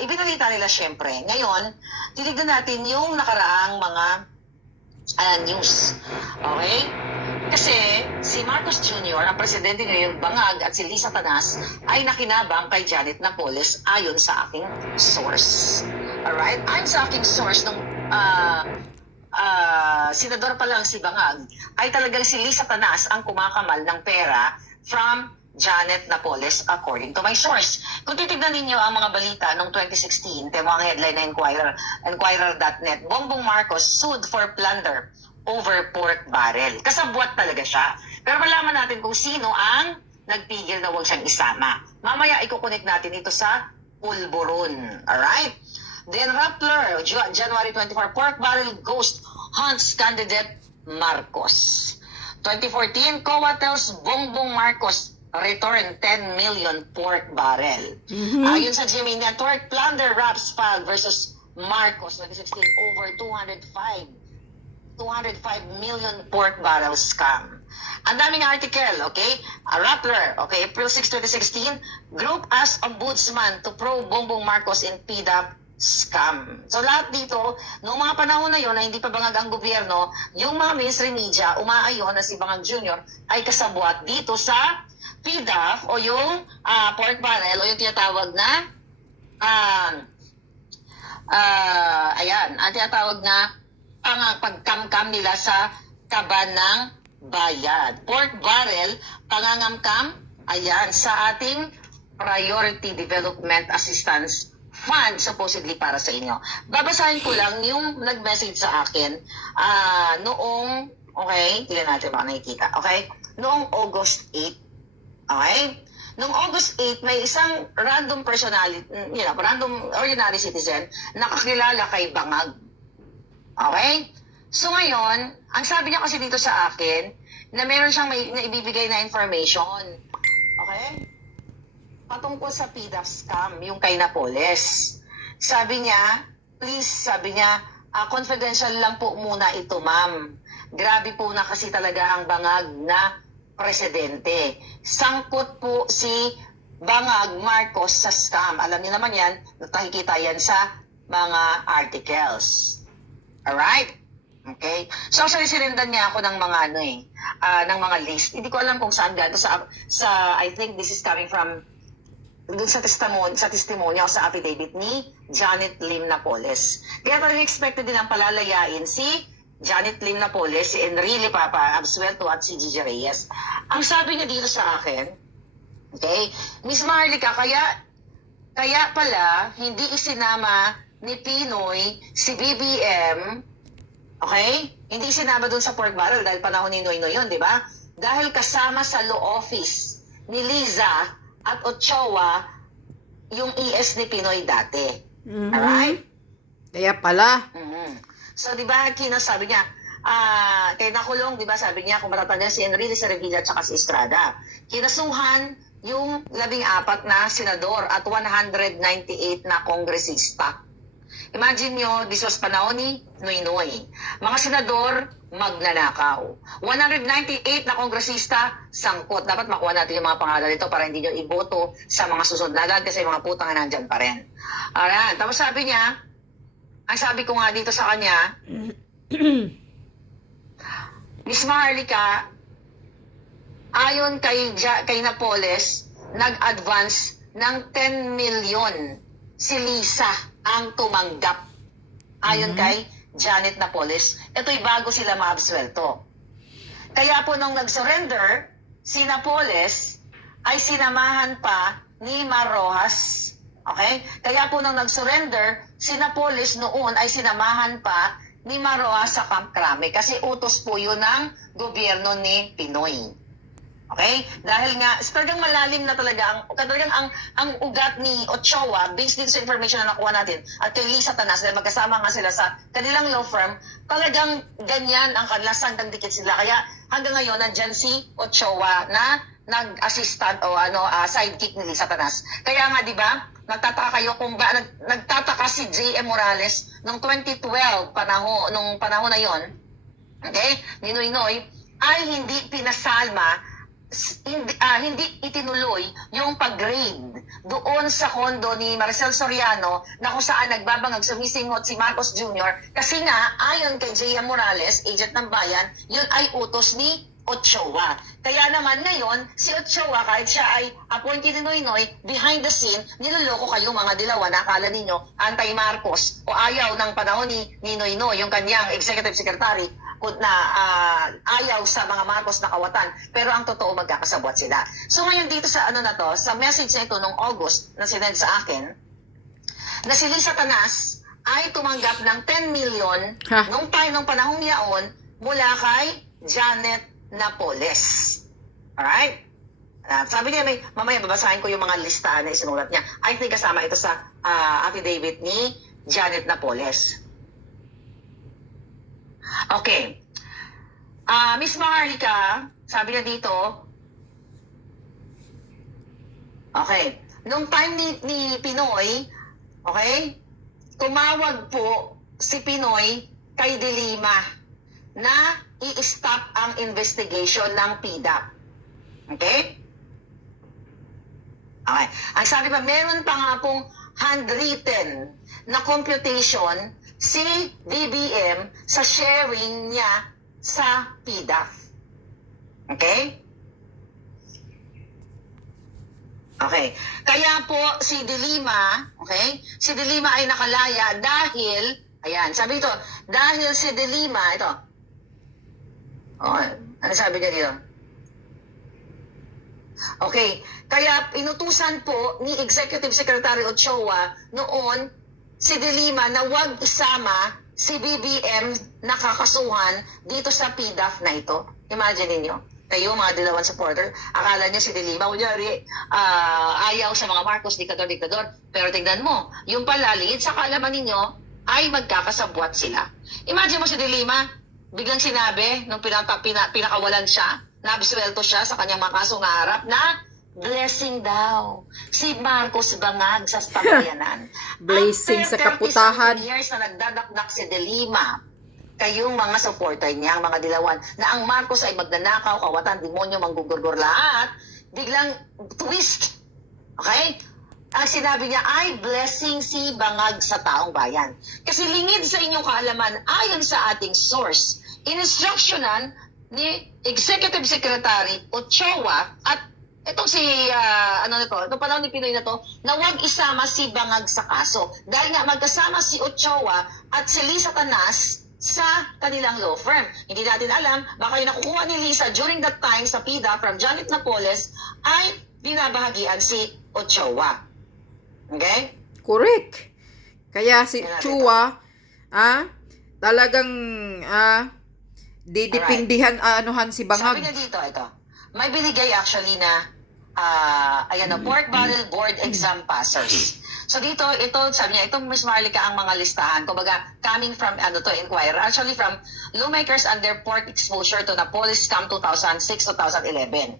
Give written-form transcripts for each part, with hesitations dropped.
ibinalita nila syempre. Ngayon, titignan natin yung nakaraang mga news. Okay? Kasi si Marcos Jr., ang presidente ngayon, Bangag, at si Lisa Tanas ay nakinabang kay Janet Napoles ayon sa aking source. Alright? Ayon sa aking source, nung senador pa lang si Bangag, ay talagang si Lisa Tanas ang kumakamal ng pera from Janet Napoles according to my source. Kung titignan ninyo ang mga balita noong 2016, ito ang headline na Inquirer.net, Bongbong Marcos sued for plunder over pork barrel. Kasabwat talaga siya. Pero malaman natin kung sino ang nagpigil na huwag siyang isama. Mamaya ikukunik natin ito sa pulburon. Alright? Then Rappler, January 24, pork barrel ghost hunts candidate Marcos. 2014, COA tells Bongbong Marcos return 10 million pork barrel. Ayon sa GMA Network, plunder raps filed versus Marcos 2016 over 205 million pork barrel scam. Ang daming article, okay? Rappler, okay, April 6, 2016, group as ombudsman to probe Bongbong Marcos in PDAP scam. So lahat dito, noong mga panahon na yon na hindi pa bangag ang gobyerno, yung mga mainstream media, umaayon na si Bangag Jr. ay kasabwat dito sa PDAP o yung pork barrel o yung tinatawag na ayan, ang tinatawag na pagkamkam nila sa kaban ng bayad. Pork barrel, pangangamkam, ayan, sa ating Priority Development Assistance Fund, supposedly para sa inyo. Babasahin ko lang yung nag-message sa akin noong, okay, tignan natin baka nakikita, okay? Noong August 8, okay? Noong August 8, may isang random personality, random ordinary citizen na kakilala kay Bangag. Okay? So ngayon, ang sabi niya kasi dito sa akin, na meron siyang na ibibigay na information. Okay? Patungkol sa PDAP scam, yung kay Napoles. Sabi niya, please, sabi niya, confidential lang po muna ito, ma'am. Grabe po na kasi talaga ang Bangag na presidente. Sangkot po si Bangag Marcos sa scam. Alam niyo naman yan, nakikita yan sa mga articles. Alright? Okay? So, sinendan niya ako ng mga ng mga list. Hindi ko alam kung saan gato sa I think this is coming from dun sa testimonya o sa affidavit ni Janet Lim Napoles. Kaya talagang expected din ang palalayain si Janet Lim Napoles, si Enrile Papa Absuelto at si Gigi Reyes. Ang sabi niya dito sa akin, okay, Miss Marlica, kaya pala hindi isinama ni Pinoy si BBM, okay? Hindi isinama dun sa pork barrel dahil panahon ni Noynoy yun, di ba? Dahil kasama sa law office ni Liza at Ochoa yung ES ni Pinoy dati. Alright? Kaya pala. So, di ba, sabi niya, kay Nakulong, di ba, sabi niya, kung matatanda si Enrile, si Revilla, at saka si Estrada. Kinasuhan yung 14 na senador at 198 na kongresista. Imagine nyo, this was panahon ni Noynoy. Mga senador, magnanakaw. 198 na kongresista, sangkot. Dapat makuha natin yung mga pangalan nito para hindi nyo iboto sa mga susunod na agad kasi mga putang na nandyan pa rin. Alright, tapos sabi niya, ang sabi ko nga dito sa kanya, Miss Maharlika, ayon kay Napoles, nag-advance ng 10 million si Lisa ang tumanggap. Ayon kay Janet Napoles, ito'y bago sila maabsuelto. Kaya po nung nag-surrender, si Napoles ay sinamahan pa ni Mar Rojas. Okay? Kaya po nung nag-surrender, si Napoles noon ay sinamahan pa ni Mar Rojas sa Camp Crame kasi utos po yun ng gobyerno ni Pinoy. Okay? Dahil nga, talagang malalim na talaga, ang ugat ni Ochoa, based din sa information na nakuha natin, at kay Lisa Tanas, dahil magkasama nga sila sa kanilang law firm, talagang ganyan ang kanila, sandang dikit sila. Kaya hanggang ngayon, nandyan si Ochoa na nag-assistant o sidekick ni Lisa Tanas. Kaya nga, di ba, nagtataka kayo kung ba, nagtataka si J.M. Morales noong 2012, nung panahon na yon, okay, ni Noynoy, ay hindi pinasalma hindi itinuloy yung pag-raid doon sa kondo ni Maricel Soriano na kung saan nagbabangag sumisingot si Marcos Jr. kasi nga ayon kay J.M. Morales, agent ng bayan, yun ay utos ni Ochoa. Kaya naman ngayon, si Ochoa, kahit siya ay appointee ni Noynoy, behind the scene, niloloko kayong mga dilawan na akala ninyo anti-Marcos o ayaw ng panahon ni Noynoy, yung kanyang executive secretary, na ayaw sa mga Marcos na kawatan. Pero ang totoo, magkakasabwat sila. So ngayon dito sa ano na to, sa message na ito noong August na sinend sa akin, na si Lisa Tanas ay tumanggap ng 10 million nung panahong yaon mula kay Janet Napoles. Alright? Sabi niya, mamaya babasahin ko yung mga listahan na isinulat niya. I think kasama ito sa affidavit ni Janet Napoles. Okay. Miss Maharlika, sabi niya dito, okay, nung time ni Pinoy, okay, tumawag po si Pinoy kay De Lima na i-stop ang investigation ng PDAP. Okay? Okay. Ang sabi pa, meron pa nga pong handwritten na computation si BBM sa sharing niya sa PDAP. Okay? Okay. Kaya po si De Lima, okay? Si De Lima ay nakalaya dahil, ayan, sabi ito, dahil si De Lima, ito, okay, ano sabi niya dito? Okay, kaya inutusan po ni Executive Secretary Ochoa noon si De Lima na huwag isama si BBM na kakasuhan dito sa PDAP na ito. Imagine niyo, kayo mga dilawan supporter, akala niya si De Lima, kunyari, ayaw sa mga Marcos, dikador. Pero tignan mo, yung pala, liit sa kaalaman ninyo, ay magkakasabwat sila. Imagine mo si De Lima, biglang sinabi, nung pinakawalan siya, nabiswelto siya sa kanyang mga kasong harap na blessing daw si Marcos Bangag sa pamayanan. Blessing sa kaputahan. 37 years na nagdadakdak si De Lima, kayong mga supporter niya, ang mga dilawan, na ang Marcos ay magnanakaw, kawatan, demonyo, manggugurgur lahat, biglang twist. Okay? Ang sinabi niya ay blessing si Bangag sa taong bayan. Kasi lingid sa inyong kaalaman, ayon sa ating source, ininstruksyonan ni Executive Secretary Ochoa at itong si, itong panahon ni Pinoy na to, na huwag isama si Bangag sa kaso. Dahil nga magkasama si Ochoa at si Lisa Tanas sa kanilang law firm. Hindi natin alam, baka yung nakukuha ni Lisa during that time sa PIDA from Janet Napoles ay binabahagian si Ochoa. Okay? Correct. Kaya si Chua, talagang didipindihan, anuhan si Bangag. Sabi niya dito, ito, may binigay actually na pork barrel board exam passers. So dito, ito, sabi niya, itong Ms. Marlica ang mga listahan. Kumbaga, coming from, Inquirer. Actually, from lawmakers under pork exposure to Napoles scam 2006-2011.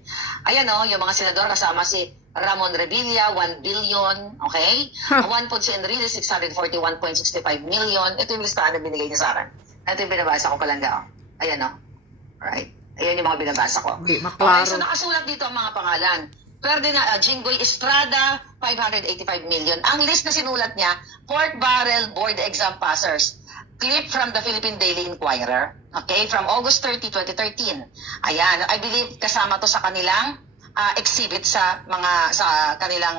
Ayan yung mga senador kasama si Ramon Revilla, 1 billion, okay? Juan Ponce Enrile, 641.65 million. Ito yung listahan na binigay niya sa akin. Ito yung binabasa ko palangga. Ayan Alright. Ayan yung mga binabasa ko. Hindi maklaro. Okay, so nakasulat dito ang mga pangalan. Ferdinand Jinggoy Estrada, 585 million. Ang list na sinulat niya, pork barrel board exam passers. Clip from the Philippine Daily Inquirer. Okay, from August 30, 2013. Ayan, I believe kasama to sa kanilang exhibit sa kanilang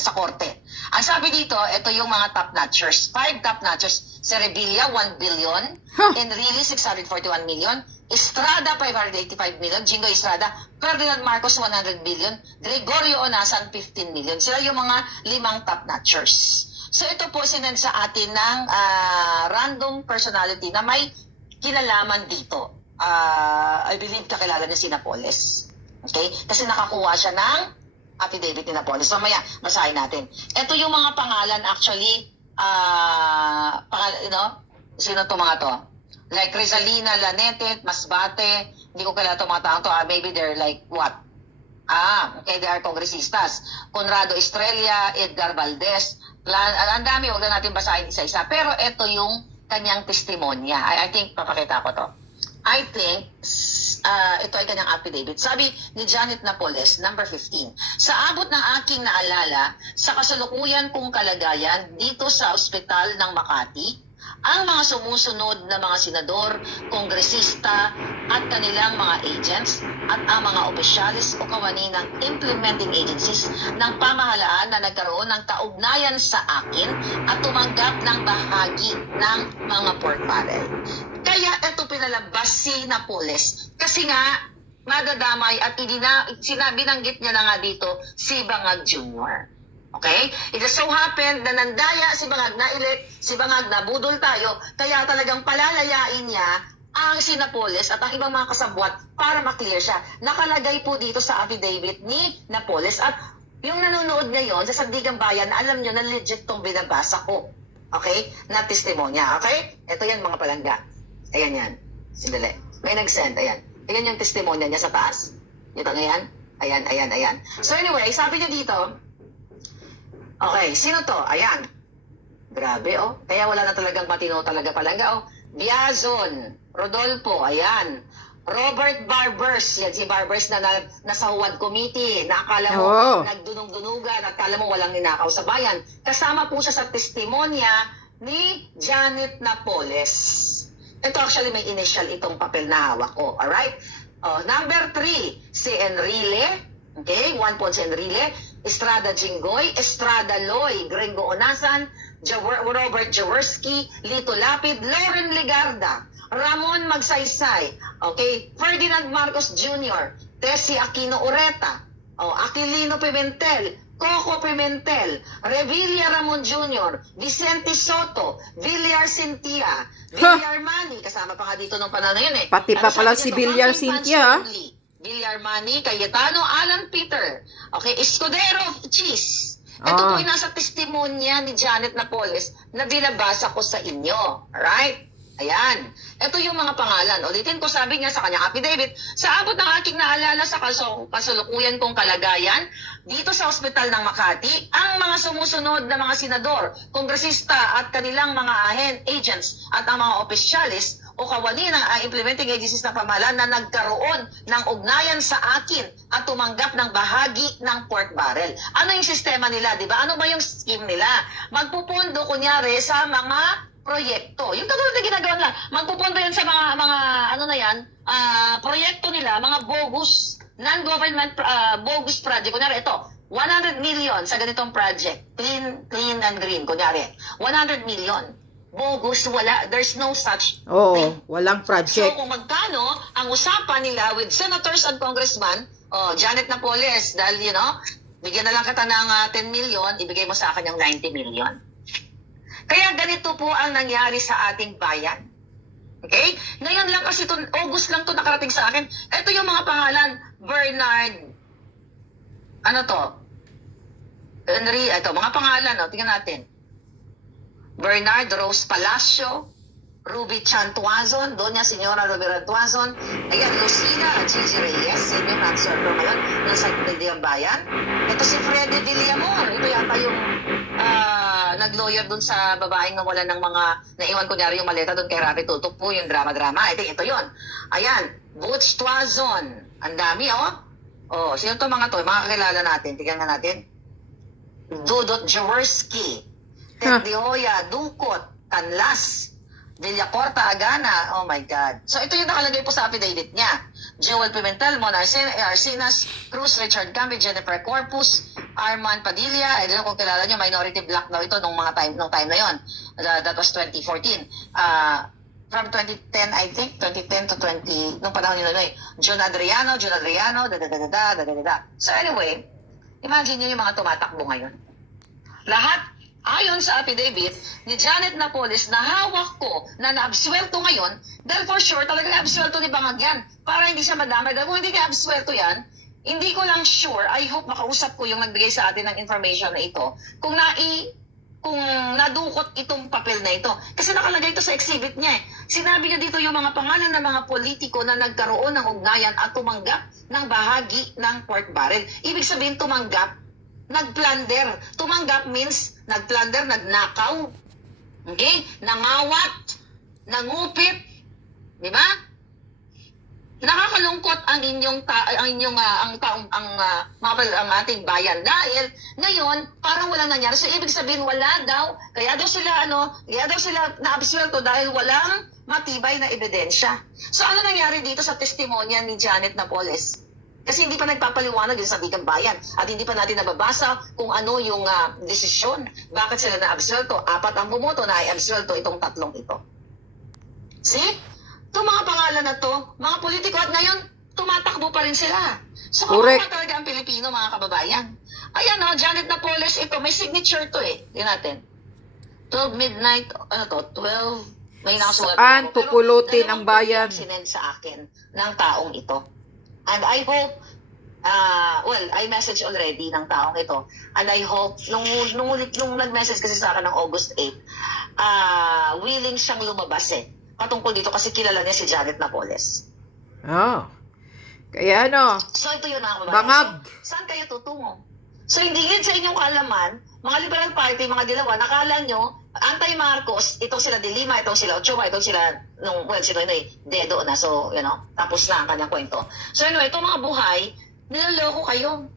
sa korte. Ang sabi dito, ito yung mga top notchers. 5 top notchers. Si Revilla, 1 billion. Enrile, 641 million. Estrada, 585 million. Jingo Estrada. Ferdinand Marcos, 100 million. Gregorio Onasan, 15 million. Sila yung mga 5 top notchers. So ito po sinend sa atin ng random personality na may kinalaman dito. I believe kakilala niya si Napoles. Okay? Kasi nakakuha siya ng affidavit ni Napoles. Mamaya, basahin natin. Ito yung mga pangalan actually, sino to mga to? Like Rizalina, Lanete, Masbate, hindi ko kilala itong mga taong to. Maybe they're like what? Okay, they are kongresistas. Conrado Estrella, Edgar Valdez. Ang dami, huwag na natin basahin isa-isa. Pero ito yung kanyang testimonya. I think, papakita ko to. I think, ito ay kanyang affidavit. Sabi ni Janet Napoles, number 15, sa abot ng aking naalala, sa kasalukuyan kong kalagayan dito sa ospital ng Makati, ang mga sumusunod na mga senador, kongresista, at kanilang mga agents at ang mga opisyalis o kawani ng implementing agencies ng pamahalaan na nagkaroon ng kaugnayan sa akin at tumanggap ng bahagi ng mga pork barrel. Kaya ito pinalabas si Napoles kasi nga madadamay at binanggit niya na nga dito si Bangag Jr. Okay? It just so happened na nandaya si Bangag, na-elect si Bangag, nabudol tayo, kaya talagang palalayain niya ang si Napoles at ang ibang mga kasabwat para maklear siya. Nakalagay po dito sa affidavit ni Napoles at yung nanonood ngayon sa Sandigan Bayan, alam nyo na legit tong binabasa ko. Okay? Na testimonya. Okay? Ito yan mga palangga. Ayan yan. Sindali. May nag-send. Ayan. Ayan yung testimonya niya sa taas. Ito ngayon. Ayan, ayan, ayan. So anyway, sabi niya dito, okay, sino to? Ayan. Grabe, oh. Kaya wala na talagang matino talaga palangga, oh. Biazon, Rodolfo, ayan. Robert Barbers, yan si Barbers na nasa Huwad Committee, na akala mo nagdunong-dunugan, akala mo walang ninakaw sa bayan. Kasama po siya sa testimonya ni Janet Napoles. Ito actually may initial itong papel na hawak ko, alright? Number 3, si Enrile, okay, 1 point si Enrile, Estrada Jinggoy, Estrada Loy, Gringo Onasan, Robert Jaworski, Lito Lapid, Lauren Ligarda, Ramon Magsaysay, okay, Ferdinand Marcos Jr., Tessie Aquino Ureta, Aquilino Pimentel, Coco Pimentel, Revilla Ramon Jr., Vicente Soto, Villar Cynthia, Villar Manny, kasama pa nga dito nung panahon na yun eh. Pati pa pala si Villar Cynthia. Villar Manny, Cayetano, Alan Peter, okay, Escudero Cheese. Ito po ay nasa testimonya ni Janet Napoles na binabasa ko sa inyo. Alright? Ayan. Ito yung mga pangalan. Ulitin ko, sabi niya sa kanyang affidavit, sa abot ng aking naalala sa kasalukuyan kong kalagayan, dito sa ospital ng Makati, ang mga sumusunod na mga senador, kongresista at kanilang mga agents at ang mga opisyalis o kawani ng implementing agencies ng pamahalaan na nagkaroon ng ugnayan sa akin at tumanggap ng bahagi ng pork barrel. Ano yung sistema nila, di ba? Ano ba yung scheme nila? Magpupundo, kunyari, sa mga proyekto. Yung katulad na ginagawa nila, magpupunta yan sa mga ano na yan, proyekto nila, mga bogus, non-government bogus project. Kunyari ito, 100 million sa ganitong project. Clean and green, kunyari. 100 million. Bogus, wala. There's no such thing. Walang project. So kung magkano ang usapan nila with senators and congressmen, Janet Napoles, dahil, bigyan na lang kita ng 10 million, ibigay mo sa akin yung 90 million. Kaya ganito po ang nangyari sa ating bayan. Okay? Ngayon lang kasi August lang to nakarating sa akin. Ito yung mga pangalan. Bernard. Ano to? Henry. Ito, mga pangalan. Tingnan natin. Bernard Rose Palacio. Ruby Chan Tuazon. Doña Señora Rivera Tuazon. Ayan, Lucina Gigi Reyes. Yan yung observer ngayon ng Sandigan Bayan. Ito si Freddy Villamor. Ito yata yung nag-lawyer dun sa babaeng nawala ng mga naiwan kunyari yung maleta dun kay Rafi Tutok po, yung drama-drama. Ito yun. Ayan, Butch Tuazon. Ang dami, sino to mga to? Mga kakilala natin. Tignan nga natin. Dudot Jaworski. Ted De Hoya, Dungkot, Tanlas, Villacorta Agana. Oh my God. So ito yung nakalagay po sa affidavit niya. Joel Pimentel, Mon Arcenas, Cruz, Richard Gambe, Jennifer Corpus, Arman Padilla. I don't know kung kilala nyo, minority black daw ito nung time na yon. That was 2014. From 2010, I think, 2010 to 20, nung panahon nila John Adriano, So anyway, imagine nyo yung mga tumatakbo ngayon. Lahat, ayon sa affidavit ni Janet Napoles na hawak ko na naabswelto ngayon, dahil for sure talaga naabswelto ni Bangag yan para hindi siya madamay. Dahil kung hindi naabswelto yan, hindi ko lang sure, I hope makausap ko yung nagbigay sa atin ng information na ito, kung nadukot itong papel na ito. Kasi nakalagay ito sa exhibit niya. Sinabi niya dito yung mga pangalan ng mga politiko na nagkaroon ng ugnayan at tumanggap ng bahagi ng pork barrel. Ibig sabihin tumanggap, nagplunder. Tumanggap means nagplunder, nakakalungkot ang ang ating bayan dahil ngayon parang walang nangyari. So ibig sabihin wala daw, kaya daw sila naabsuelto dahil walang matibay na ebidensya. So ano nangyari dito sa testimonya ni Janet Napoles? Kasi hindi pa nagpapaliwanag yung Sandigan Bayan at hindi pa natin nababasa kung ano yung desisyon. Bakit sila na-absuelto? 4 ang bumoto na i-absuelto itong 3 ito. See? Itong mga pangalan na to, mga politiko at ngayon, tumatakbo pa rin sila. So, Correct. kung talaga ang Pilipino, mga kababayan. Ayan o, Janet Napoles, ito, may signature to eh. Tingnan natin. 12 midnight, 12, may nakasulat. Saan pupulutin ang bayan? Sinend sa akin ng taong ito. And I hope, I message already ng taong ito. And I hope, nung nag-message kasi sa akin ng August 8, willing siyang lumabas eh. Patungkol dito kasi kilala niya si Janet Napoles. Oh. Kaya ano, So ito yun mga kababayan. bangag. So, saan kayo tutungo? So hindi yun sa inyong kaalaman, mga Liberal Party, mga Dilawan, nakala nyo, anti-Marcos, itong sila De Lima, itong sila Ochoa, itong sila, sino yun Dedo na. So, tapos na ang kanyang kwento. So anyway, itong mga buhay, niloloko kayo.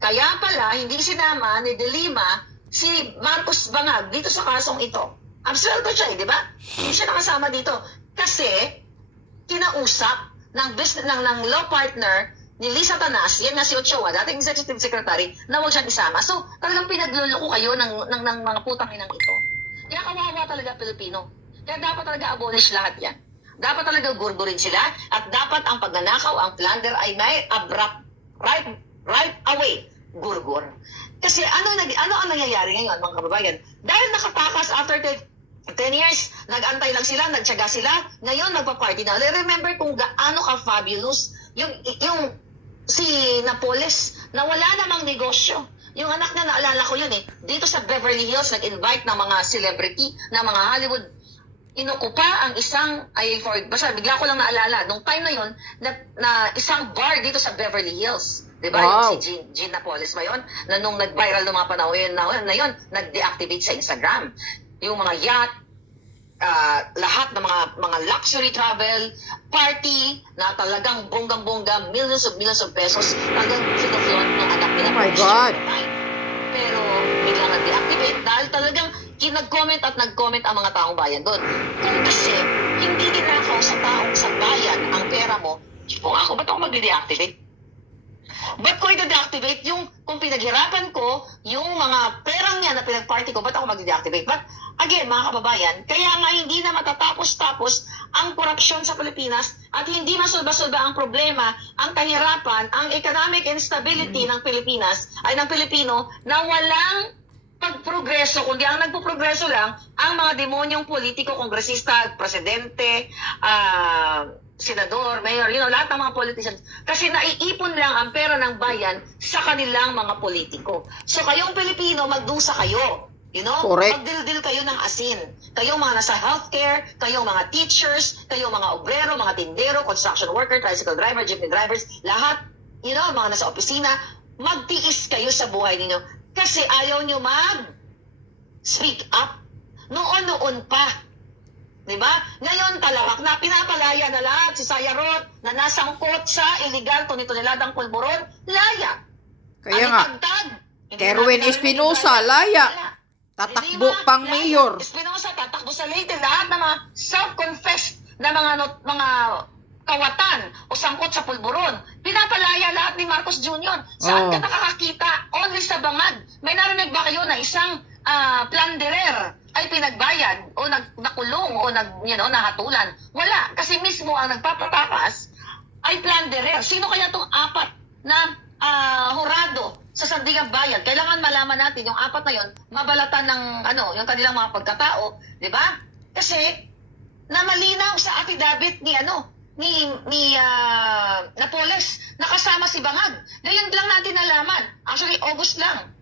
Kaya pala, hindi sinama ni De Lima si Marcos Bangag dito sa kasong ito. Absuelto siya, di ba? Hindi siya nakasama dito. Kasi, kinausap ng law partner ni Lisa Tanas, yan na si Ochoa, dating executive secretary, na huwag siyang isama. So, talagang pinagluloko kayo ng mga putang inang ito. Kaya kawawa talaga Pilipino. Kaya dapat talaga abolish lahat yan. Dapat talaga gurgurin sila at dapat ang pagnanakaw, ang plunder ay may abrupt, right away, gurgur. Kasi ano ang nangyayari ngayon, mga kababayan? Dahil nakatakas after 10 years, nag-antay lang sila, nagtiyaga sila, ngayon nagpa-party na. Remember kung gaano ka-fabulous yung si Napoles na wala namang negosyo. Yung anak niya, naalala ko yun eh, dito sa Beverly Hills, nag-invite ng mga celebrity, ng mga Hollywood, inukupa ang basta bigla ko lang naalala, nung time na yun, na isang bar dito sa Beverly Hills. Diba? Wow. Si Jean Napoles ba yun? Na nung nag-viral ng mga panahon na yun, nag-deactivate sa Instagram. Yung mga yacht, lahat ng mga luxury travel, party, na talagang bonggang-bongga, millions of pesos, talagang sinuflaunt ng anak nila. Oh my God. Pero biglang nag-deactivate dahil talagang nag-comment ang mga taong bayan doon. Kung kasi hindi ninakaw sa bayan ang pera mo, kung ako, ba't ako mag-deactivate? Ba't ko i-deactivate kung pinaghirapan ko yung mga perang niya na pinag-party ko, ba't ako mag-deactivate? But again, mga kababayan, kaya nga hindi na matatapos-tapos ang korupsyon sa Pilipinas at hindi masolba-solba ang problema, ang kahirapan, ang economic instability ng Pilipinas, ay ng Pilipino na walang pagprogreso, kundi ang nagpo-progreso lang ang mga demonyong politiko, kongresista, presidente, senador, mayor, lahat ng mga politicians. Kasi naiipon lang ang pera ng bayan sa kanilang mga politiko. So kayong Pilipino, magdusa kayo. Correct. Magdildil kayo ng asin. Kayong mga nasa healthcare, kayong mga teachers, kayong mga obrero, mga tindero, construction worker, tricycle driver, jeepney drivers, lahat, mga nasa opisina, magtiis kayo sa buhay ninyo. Kasi ayaw nyo mag-speak up. Noon pa. Diba? Ngayon talawak na, pinapalaya na lahat si Sayarot na nasangkot sa illegal tuniladang pulburon, laya. Kaya nga, Kerwin Espinosa, laya. Tatakbo pang mayor. Espinosa, tatakbo sa Leyte. Lahat ng mga self-confessed na mga kawatan o sangkot sa pulburon. Pinapalaya lahat ni Marcos Jr. Saan ka nakakakita? Only sa bangag. May narinig ba kayo na isang plunderer ay pinagbayad o nakulong o nahatulan? Wala. Kasi mismo ang nagpapatakas ay plunderer. Sino kaya itong 4 na hurado sa Sandigan Bayan? Kailangan malaman natin yung 4 na yon, mabalatan ng yung kanilang mga pagkatao, di ba? Kasi na malinaw sa affidavit ni Napoles, nakasama si Bangag. Ngayon lang natin nalaman. Actually, August lang.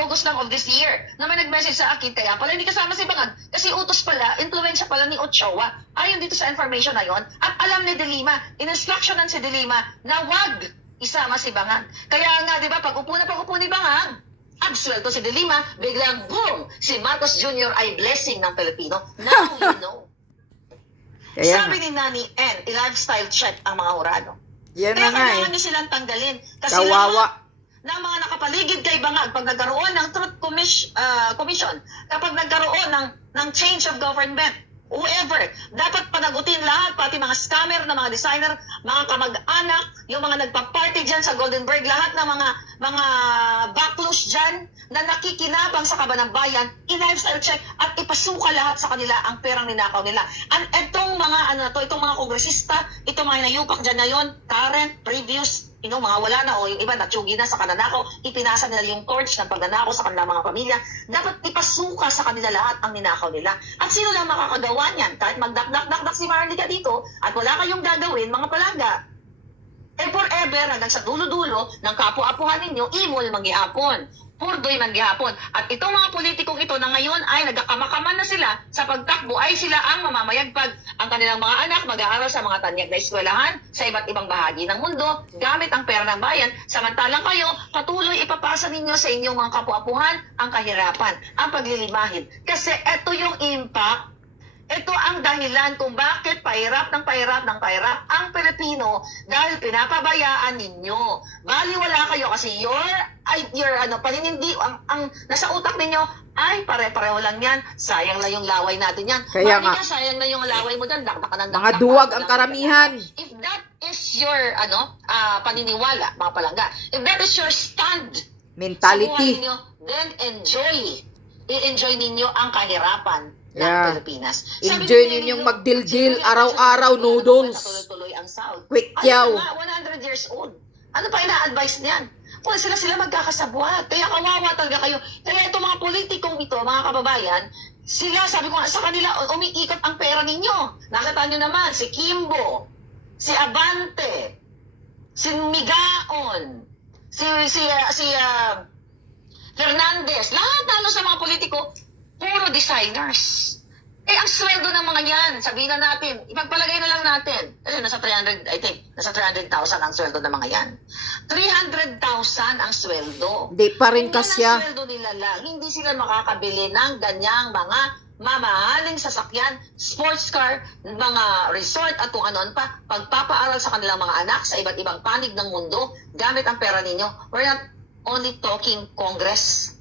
August lang of this year na may nag-message sa akin. Kaya pala hindi kasama si Bangag. Kasi utos pala, influensya pala ni Ochoa. Ayon dito sa information na yon. At alam ni De Lima, in-instructionan si De Lima na wag isama si Bangag. Kaya nga, di ba, pag upo ni Bangag, absuelto si De Lima, biglang boom, si Marcos Jr. ay blessing ng Pilipino. Now you know. Kaya Sabi ni Nani N, i-lifestyle check ang mga hurado. Yan na Kaya nga kailangan niyo silang tanggalin. Kasi Kawawa. lahat ng mga nakapaligid kay Bangag, pag nagkaroon ng Truth Commission, kapag nagkaroon ng change of government, whoever, dapat panagutin lahat, pati mga scammer na mga designer, mga kamag-anak, yung mga nagpa-party dyan sa Goldenberg, lahat ng mga backless dyan na nakikinabang sa kaban ng bayan, i-lifestyle check at ipasuka lahat sa kanila ang perang ninakaw nila. At itong mga itong mga kongresista, itong mga nayupak dyan ngayon, current, previous, mga wala na o yung iba natsugi na sa kananakaw, ipinasa nila yung torch ng pagnanakaw sa kanilang mga pamilya, dapat ipasuka sa kanila lahat ang ninakaw nila. At sino lang makakagawa niyan? Kahit magdak-dak-dak si Marlica dito at wala kayong gagawin, mga palangga, forever hanggang sa dulo-dulo ng kapu-apuhan ninyo, imol manggihapon. Purdoy manggihapon. At itong mga politikong ito na ngayon ay nagkakamakaman na sila sa pagtakbo ay sila ang mamamayagpag. Ang kanilang mga anak mag-aaral sa mga tanyag na eskwelahan sa iba't ibang bahagi ng mundo gamit ang pera ng bayan. Samantalang kayo, patuloy ipapasa ninyo sa inyong mga kapu-apuhan ang kahirapan, ang paglilimahin. Kasi ito yung impact. Ito ang dahilan kung bakit pahirap ang Pilipino dahil pinapabayaan ninyo. Baliwala kayo kasi your paninindi, ang nasa utak ninyo, ay pare-pareho lang yan. Sayang na yung laway natin yan. Kaya nga. Sayang na yung laway mo dyan. Dakdakan ng Mga duwag ang karamihan. If that is your paniniwala, mga palangga, if that is your stand, Mentality. sa buhay ninyo, then i-enjoy ninyo ang kahirapan ng Pilipinas. Enjoy ninyong magdildil, araw-araw noodles. Tuloy-tuloy ang sahod. Quick yaw. 100 years old. Ano pa ina-advise niyan? Well, sila magkakasabwat. Kaya kawawa talaga kayo. Kaya itong mga politikong ito, mga kababayan, sila, sabi ko nga sa kanila, umiikot ang pera ninyo. Nakita nyo naman, si Kimbo, si Abante, si Migaon, si Fernandez, lahat sa mga politiko, puro designers. Ang sweldo ng mga yan, sabihin na natin, ipagpalagay na lang natin. Kasi nasa 300,000 ang sweldo ng mga yan. 300,000 ang sweldo. Di pa rin Kung yan kasya. ang sweldo nila lang, hindi sila makakabili ng ganyang mga mamahaling sasakyan, sports car, mga resort at kung ano pa, pagpapaaral sa kanilang mga anak sa iba't ibang panig ng mundo, gamit ang pera ninyo. We're not only talking Congress.